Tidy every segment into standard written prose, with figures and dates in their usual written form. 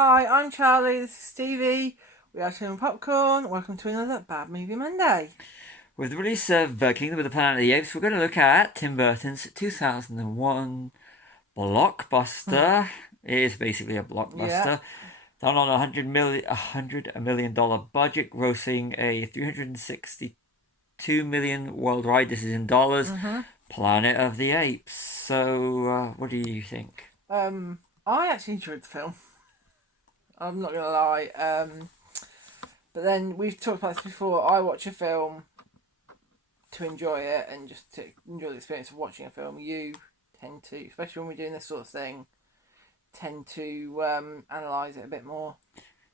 Hi, I'm Charlie, this is Stevie. We are chewing popcorn. Welcome to another Bad Movie Monday. With the release of Kingdom of the Planet of the Apes, we're going to look at Tim Burton's 2001 blockbuster. It is basically a Yeah. blockbuster. Done on $100 million budget, grossing a 362 million worldwide. This is in dollars. Mm-hmm. Planet of the Apes. So, what do you think? I actually enjoyed the film. I'm not gonna lie. But then we've talked about this before. I watch a film to enjoy it and just to enjoy the experience of watching a film. You tend to, especially when we're doing this sort of thing, tend to analyse it a bit more.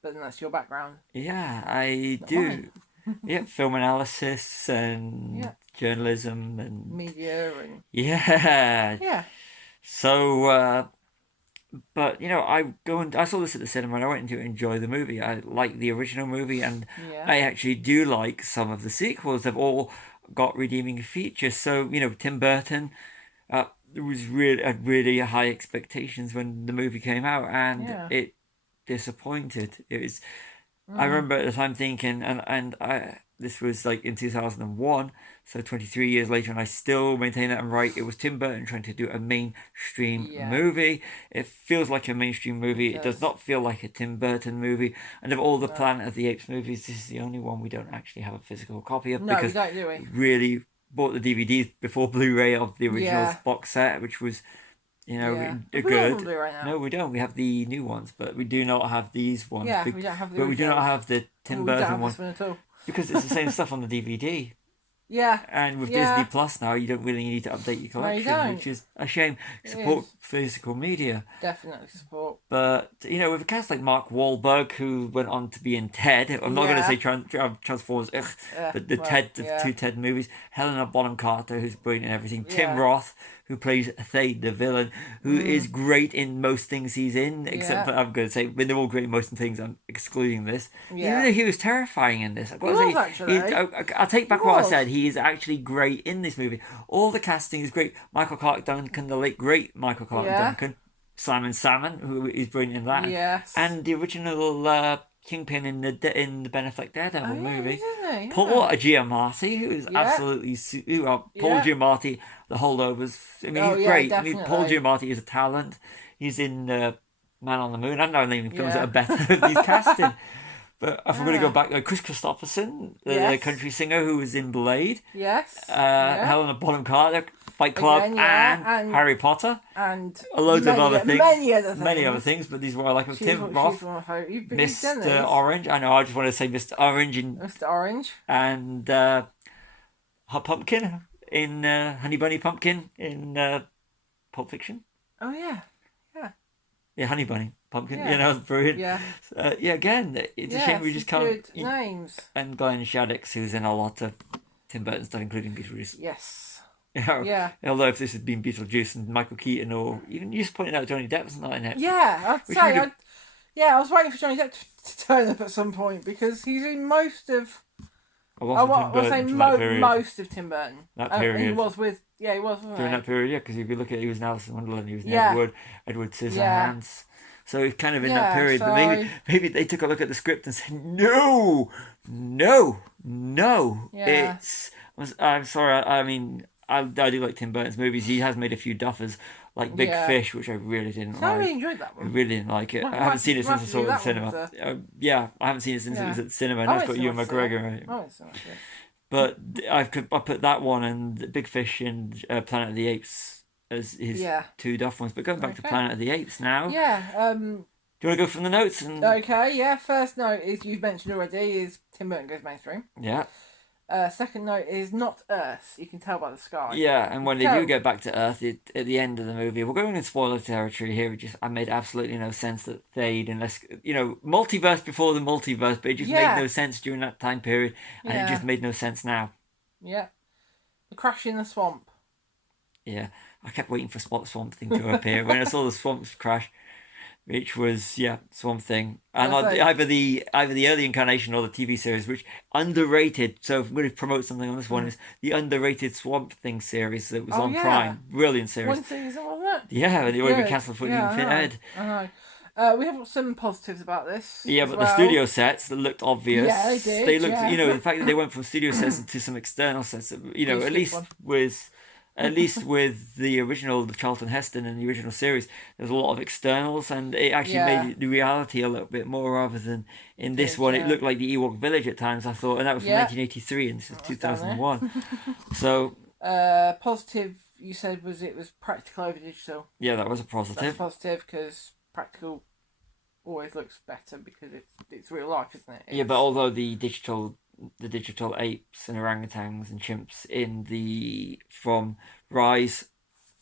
But then that's your background. Yeah, I Not do. mine. Yeah, film analysis and Yeah. journalism and Media and yeah. yeah. So, but I saw this at the cinema and I went to enjoy the movie. I like the original movie, and Yeah. I actually do like some of the sequels. They've all got redeeming features. So Tim Burton, there was really had really high expectations when the movie came out, and Yeah. it disappointed. It was I Mm. remember at the time thinking, and I this was like in 2001, so 23 years later, and I still maintain that I'm right. It was Tim Burton trying to do a mainstream Yeah. movie. It feels like a mainstream It movie. It does does. not feel like a Tim Burton movie. And of all the No. Planet of the Apes movies, this is the only one we don't actually have a physical copy of No, we because don't, do we we? really bought the DVDs before Blu-ray of the original Yeah. box set, which was Yeah. a We don't have them good. Blu-ray now. No, we don't. We have the new ones, but we do not have these ones. Yeah, we don't have the But we do not originals. have the Oh, Tim we don't Burton have one this one at all. because it's the same stuff on the DVD. Yeah. And with Yeah. Disney Plus now, you don't really need to update your No, you collection, don't. which is a shame. It Support is. physical media. Definitely support. But, with a cast like Mark Wahlberg, who went on to be in Ted, I'm not going to Yeah. say Transformers, but the Well, Ted, the yeah. two Ted movies. Helena Bonham Carter, who's brilliant in everything. Tim Yeah. Roth, who plays Thade the villain, who is great in most things he's in, except Yeah. for, I'm going to say, when they're all great in most things, I'm excluding this. Yeah. Even though he was terrifying in this. I've got He to say, was, actually. I'll take back He what I was. said. He is actually great in this movie. All the casting is great. Michael Clark Duncan, the late great Michael Clark Yeah. Duncan. Simon Salmon, who is brilliant in that. Yes. And the original Kingpin in the Ben Affleck Daredevil Oh, yeah, movie. isn't he? Paul Giamatti, who is Yeah. absolutely Paul Yeah. Giamatti, the holdovers. I mean, Oh, he's yeah, great. I mean, Paul definitely. Giamatti is a talent. He's in Man on the Moon. I'm not naming films Yeah. that are better than he's casting. But if we're going to go Yeah. back, Chris Christopherson, the Yes. country singer who was in Blade, Yes. Yeah. Helena Bonham Carter, Fight Club, Again, yeah, and Harry Potter, and loads of other things, many other things. things. But these were like She's Tim one Roth, of my favourite. You've done Mr. these. Orange. I know. I just want to say Mr. Orange Mr. Orange. and Hot Pumpkin in Honey Bunny Pumpkin in Pulp Fiction. Oh yeah. Yeah. Yeah, Honey Bunny Pumpkin. Yeah. That was brilliant. Yeah. Yeah, again, it's a shame we just can't. Good names. And Glenn Shaddix, who's in a lot of Tim Burton stuff, including Beetlejuice. Yes. Yeah. Yeah. Although if this had been Beetlejuice and Michael Keaton, or even you just pointed out Johnny Depp's not in it. Yeah, Which would have- I was waiting for Johnny Depp to turn up at some point because he's in most of. I wasn't Tim I was Burton saying from that period. most of Tim Burton. That He period. was with. Yeah, he was. Wasn't During he? that period, yeah, because if you look at it, he was in Alice in Wonderland, he was in Yeah. Edward Yeah. Scissorhands. So he's kind of in Yeah, that period. But maybe they took a look at the script and said, no, Yeah. I'm sorry. I mean, I do like Tim Burton's movies. He has made a few duffers, like Big Yeah. Fish, which I really didn't So I really like. enjoyed that I one. really didn't like it. Well, I haven't seen it since I we'll saw it have at to the do that cinema. one Yeah, I haven't seen it since it was at the cinema. And I now it's went got to Ewan watch McGregor, that. right? I went to watch it. But I put that one and Big Fish and Planet of the Apes as his Yeah. two Duff ones. But going back to Okay. Planet of the Apes now, Yeah. do you want to go from the notes? And Okay. Yeah. First note is you've mentioned already is Tim Burton goes mainstream. yeah, Second note is not Earth. You can tell by the sky. yeah. And when they So- do get back to Earth at the end of the movie, we're going in spoiler territory here. I made absolutely no sense that they'd, unless multiverse before the multiverse, but it just Yeah. made no sense during that time period, and Yeah. it just made no sense now. Yeah. The crash in the swamp. Yeah, I kept waiting for Swamp Thing to appear when I saw the swamps crash. Which was Swamp Thing, and That's either the early incarnation or the TV series, which underrated. So if I'm going to promote something on this one, is the underrated Swamp Thing series that was Oh, on yeah. Prime. Brilliant series. One season, wasn't it? Yeah, they already been Good. cancelled for Yeah, even I know. aired. I know. We have some positives about this. Yeah, as but well. the studio sets that looked obvious. Yeah, they did. They looked, yeah. the fact that they went from studio sets into some external sets. At skip least one. with the original Charlton Heston and the original series, there's a lot of externals, and it actually Yeah. made the reality a little bit more rather than in this Did, one. It yeah. looked like the Ewok village at times. I thought, and that was from Yeah. 1983, and this is That's down there. 2001. So Positive, you said, was it was practical over digital. yeah, that was a That's positive. positive because practical always looks better because it's real life, isn't it? Yeah, but although the digital apes and orangutans and chimps in the from Rise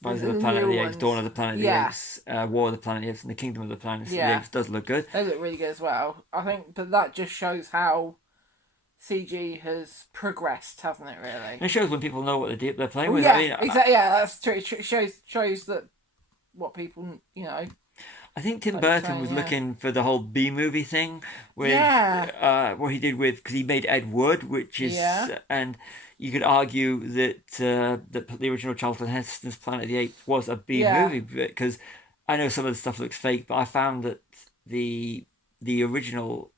of the Planet of the Apes, Dawn of the Planet of the Apes, War of the Planet of the Apes, and the Kingdom of the Planet of the Apes does look good. They look really good as well. I think, but that just shows how CG has progressed, hasn't it? Really. And it shows when people know what they're playing with. Yeah, I mean, exactly. Yeah, that's true. It shows that what people I think Tim like you're Burton saying, was yeah. looking for the whole B movie thing with Yeah. what he did with, because he made Ed Wood, which is Yeah. and you could argue that the original Charlton Heston's Planet of the Apes was a B Yeah. movie, because I know some of the stuff looks fake, but I found that the original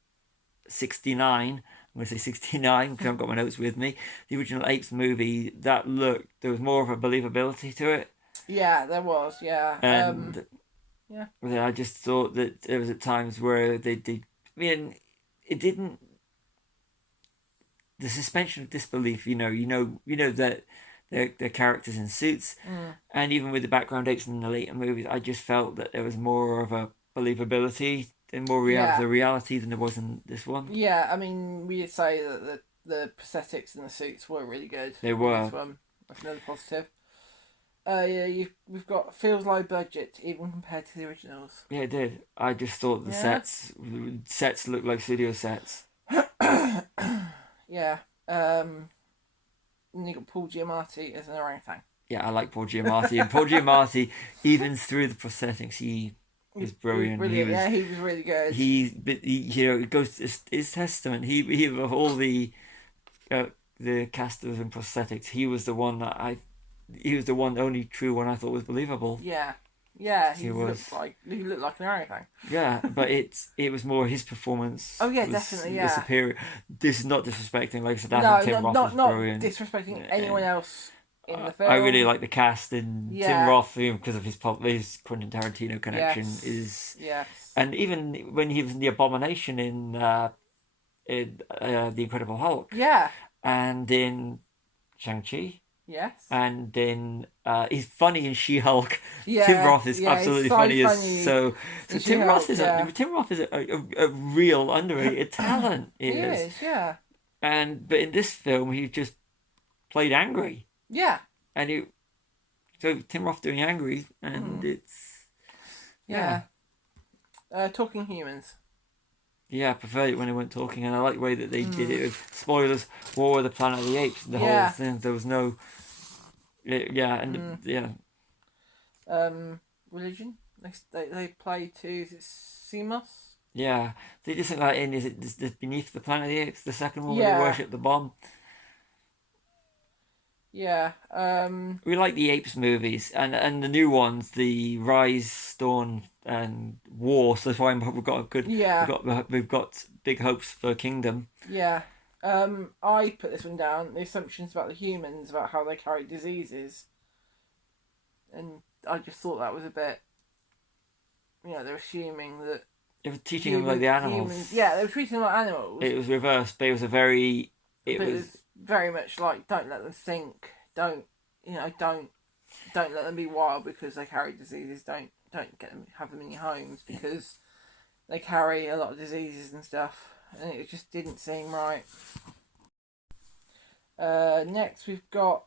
69, I'm going to say 69 because I've got my notes with me, the original Apes movie, there was more of a believability to it. Yeah, there was. Yeah. And yeah. I just thought that there was at times where they I mean, it didn't. The suspension of disbelief, that they're characters in suits, and even with the background apes in the later movies, I just felt that there was more of a believability and more the reality than there was in this one. Yeah, I mean, we did say that the prosthetics and the suits were really good. They were. In this one. That's another positive. We've got feels low budget even compared to the originals. Yeah, it did. I just thought the sets looked like studio sets. Yeah. And you got Paul Giamatti as an orangutan. Yeah, I like Paul Giamatti, and Paul Giamatti, even through the prosthetics, he was brilliant. He was really good. It goes to his testament. He of all the casters and prosthetics, he was the one the only true one I thought was believable. Yeah, he looked like an orangutan. Yeah, but it was more his performance. Oh yeah, definitely. Yeah, the superior. This is not disrespecting, like I said, I think Tim Roth was brilliant. Not disrespecting anyone else in the film. I really like the cast, and Tim Roth, because of his Quentin Tarantino connection, and even when he was in The Abomination in The Incredible Hulk, and in Shang-Chi. Yes. And in he's funny in She-Hulk. Yeah, Tim Roth is absolutely funny. So Tim Roth is a real underrated talent. He is, yeah. But in this film, he just played angry. Yeah. And so Tim Roth doing angry, and it's Talking Humans. Yeah, I prefer it when they weren't talking, and I like the way that they did it. With spoilers, War of the Planet of the Apes, the whole thing. There was no, religion. They play to CMOS. Yeah, they just think like is it Beneath the Planet of the Apes, the second one where they worship the bomb. Yeah. We like the Apes movies and the new ones, the Rise, Dawn, and War. So that's why we've got a good. We've got big hopes for Kingdom. Yeah. I put this one down. The assumptions about the humans, about how they carry diseases, and I just thought that was a bit. They're assuming that. They were teaching them like the animals. They were treating them like animals. It was reversed, but it was a very. It was very much like, don't let them think. Don't let them be wild because they carry diseases. Don't have them in your homes because they carry a lot of diseases and stuff, and it just didn't seem right. Next we've got.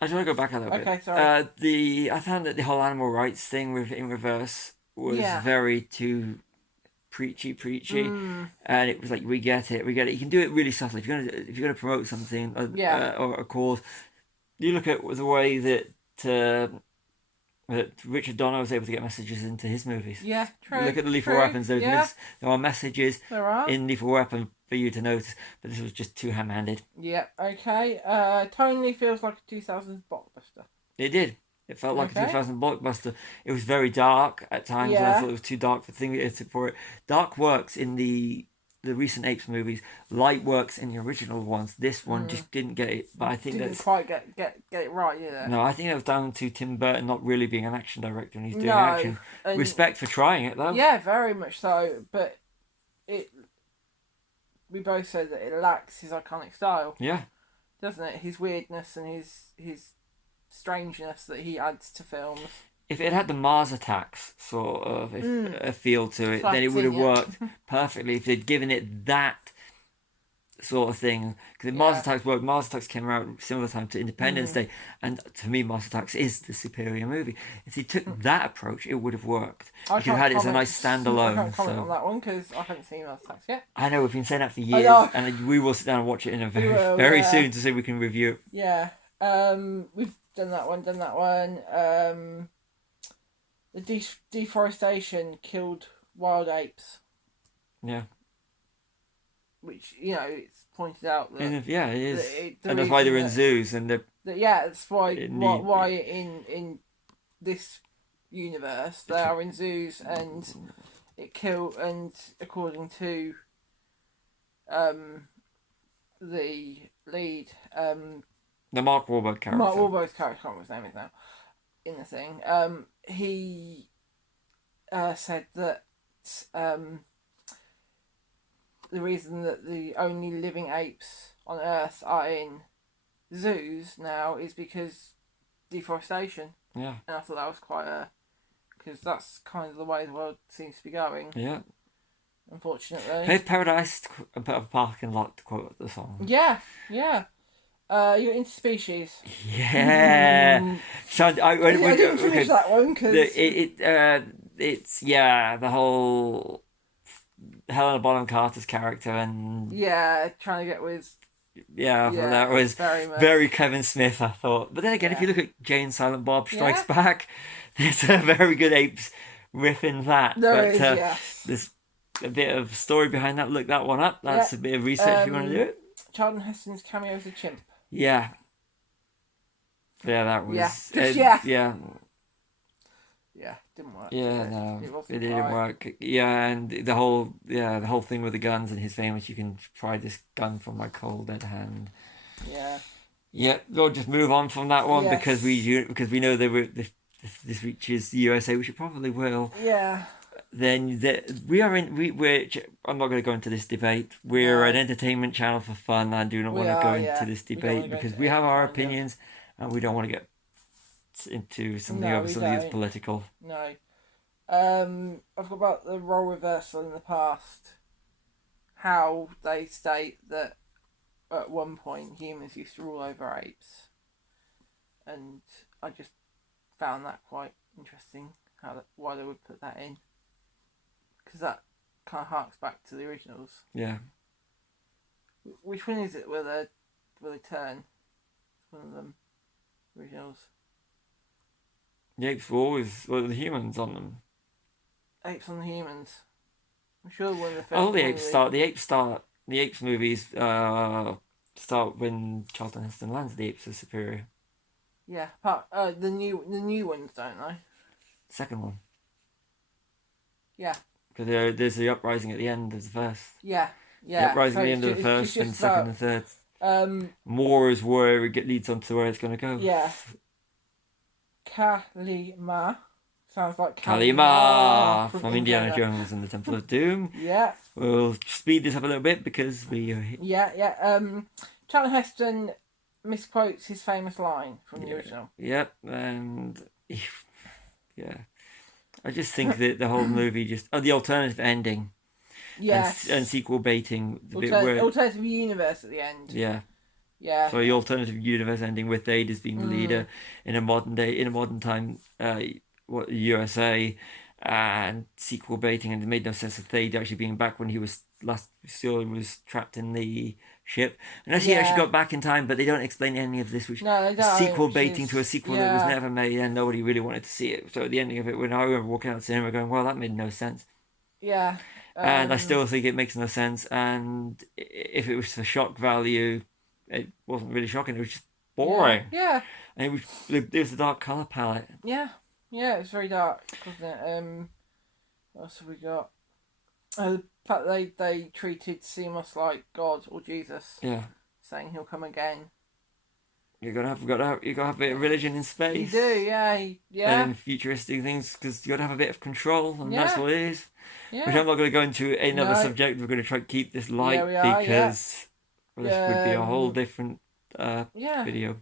I just want to go back a little bit. Okay, sorry. I found that the whole animal rights thing in reverse was very too preachy, and it was like we get it. You can do it really subtly if you're gonna promote something or a cause. You look at the way that Richard Donner was able to get messages into his movies. Yeah, true. You look at the Lethal Weapons. There are messages in Lethal Weapon for you to notice, but this was just too ham-handed. Yeah. Okay. Tonally feels like a 2000s blockbuster. It did. It felt like a 2000 blockbuster. It was very dark at times, and I thought it was too dark for it. Dark works in the recent Apes movies. Light works in the original ones. This one just didn't get it, but I think didn't quite get it right, either. No, I think that was down to Tim Burton not really being an action director, and he's doing action. Respect for trying it, though. Yeah, very much so. But we both said that it lacks his iconic style. Yeah, doesn't it? His weirdness and his strangeness that he adds to films. If it had the Mars Attacks sort of a feel to it, then it would have worked perfectly. If they'd given it that sort of thing, because Mars Attacks worked. Mars Attacks came out similar time to Independence Day, and to me, Mars Attacks is the superior movie. If they took that approach, it would have worked. You could have had it as a nice standalone. I can't comment on that one because I haven't seen Mars Attacks yet. I know, we've been saying that for years, and we will sit down and watch it in very soon to see if we can review it. Yeah, we've done that one. The deforestation killed wild apes. Yeah. Which, it's pointed out that... Yeah, it is. And that's why they're in zoos. And that's why in this universe they are in zoos, and it killed... And according to the lead... the Mark Wahlberg character. Mark Wahlberg's character, I can't remember his name is now, in the thing. He said that... the reason that the only living apes on Earth are in zoos now is because deforestation. Yeah. And I thought that was quite because that's kind of the way the world seems to be going. Yeah. Unfortunately. Paved Paradise, a bit of a parking lot, to quote the song. Yeah. You're into Species. Yeah. So I didn't finish that one because it's the whole Helena Bonham Carter's character and trying to get with that was very Kevin Smith, I thought. But then again, if you look at Jay and Silent Bob Strikes Back, there's a very good Apes riff in that. There's a bit of story behind that. Look that one up. That's a bit of research if you want to do it. Charlton Heston's cameo as a chimp. Yeah, that was didn't work. Yeah, no, it didn't work. Yeah, and the whole thing with the guns and his famous, you can pry this gun from my cold dead hand. Yeah. Yeah, we'll just move on from that one because we know if this reaches the USA, which it probably will. Yeah. Then I'm not going to go into this debate. We're an entertainment channel for fun. I do not want to go into this debate because we have our opinions and we don't want to get into something that's political. No. I've got about the role reversal in the past. How they state that at one point humans used to rule over apes, and I just found that quite interesting. Why they would put that in, because that kind of harks back to the originals. Yeah. Which one is it where they turn? It's one of them originals. The apes were always the humans on them. Apes on the humans. I'm sure one of the films. The Apes movies start when Charlton Heston lands. The apes are superior. Yeah, the new ones, don't they? Second one. Yeah. Because there's the uprising at the end of the first. Yeah. The uprising at the end of the first, and second and third. More is where it leads on to where it's going to go. Yeah. Kalima. Sounds like Kalima from Indiana Jones and the Temple of Doom. Yeah. We'll speed this up a little bit because we are... Charlton Heston misquotes his famous line from the original. Yep, and... Yeah. I just think that the whole movie the alternative ending. Yes. And sequel baiting. Alternative universe at the end. Yeah. Yeah. So the alternative universe ending with Thade as being the leader in a modern time, USA, and sequel baiting, and it made no sense of Thade actually being back when he was trapped in the ship. Unless he actually got back in time, but they don't explain any of this, which sequel baiting to a sequel that was never made and nobody really wanted to see it. So at the ending of it, when I remember walking out of the cinema going, well, that made no sense. Yeah. And I still think it makes no sense, and if it was for shock value, it wasn't really shocking. It was just boring. Yeah. And it was a dark colour palette. Yeah. Yeah, it's very dark, wasn't it? What else have we got? The fact they treated Seamus like God or Jesus. Yeah. Saying he'll come again. You gotta have a bit of religion in space. You do, yeah, yeah. And futuristic things, because you gotta have a bit of control, and Yeah. that's what it is. Yeah. Which I'm not going to go into another subject. We're going to try to keep this light because this would be a whole different video.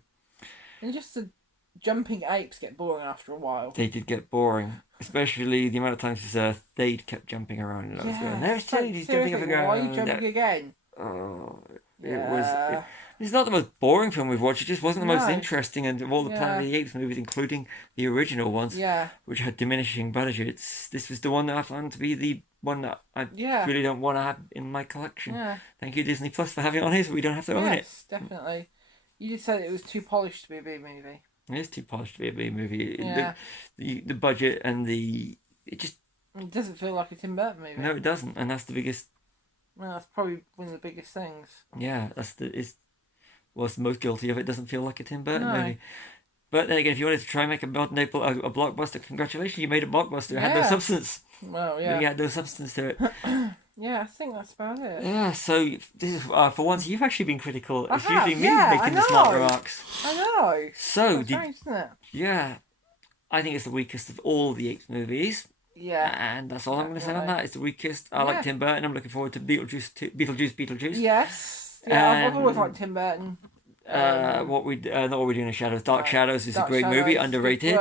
And just the jumping apes get boring after a while. They did get boring, especially the amount of times they kept jumping around. And I was going, "No, he's jumping up again. Why are you jumping again?" Oh, it's not the most boring film we've watched. It just wasn't the most interesting, and of all the Planet of the Apes movies, including the original ones, which had diminishing budgets, this was the one that I found to be the one that I really don't want to have in my collection. Yeah. Thank you, Disney Plus, for having it on here, so we don't have to own it. Yes, definitely. You just said it was too polished to be a B movie. It is too polished to be a B movie. Yeah. The budget and it doesn't feel like a Tim Burton movie. No, it doesn't, and that's the biggest. Well, that's probably one of the biggest things. Yeah, was the most guilty of it. Doesn't feel like a Tim Burton movie. But then again, if you wanted to try and make a blockbuster, congratulations, you made a blockbuster. It had no substance. Well, yeah. It had no substance to it. Yeah, I think that's about it. Yeah, so this is for once you've actually been critical. It's usually me making the smart remarks. I know. So strange, isn't it? Yeah, I think it's the weakest of all the Apes movies. Yeah. And that's all I'm going to say on that. It's the weakest. I like Tim Burton. I'm looking forward to Beetlejuice. Yes. Yeah, I've always liked Tim Burton. Not What We Do in the Shadows. Dark Shadows is a great movie, underrated.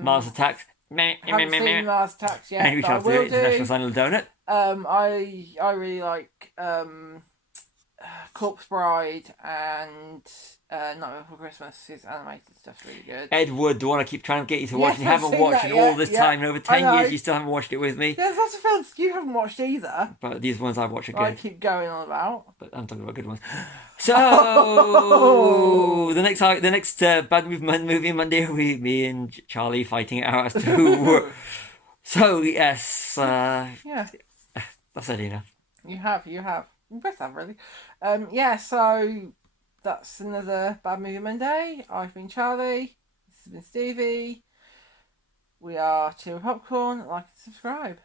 Mars Attacks. Haven't seen Mars Attacks yet. Maybe I will do. International Sign of the Donut. I really like Corpse Bride and Nightmare Before Christmas. His animated stuff's really good. Ed Wood, the one I keep trying to get you to watch, and you haven't watched it all this time. In over 10 years, you still haven't watched it with me. There's lots of films you haven't watched either. But these ones I've watched are good. I keep going on about. But I'm talking about good ones. So the next Bad Movie Monday will be me and Charlie fighting it out as to who. So yes, that's it enough. You have. You both have, really. So that's another Bad Movie Monday. I've been Charlie. This has been Stevie. We are Chill Popcorn. Like and subscribe.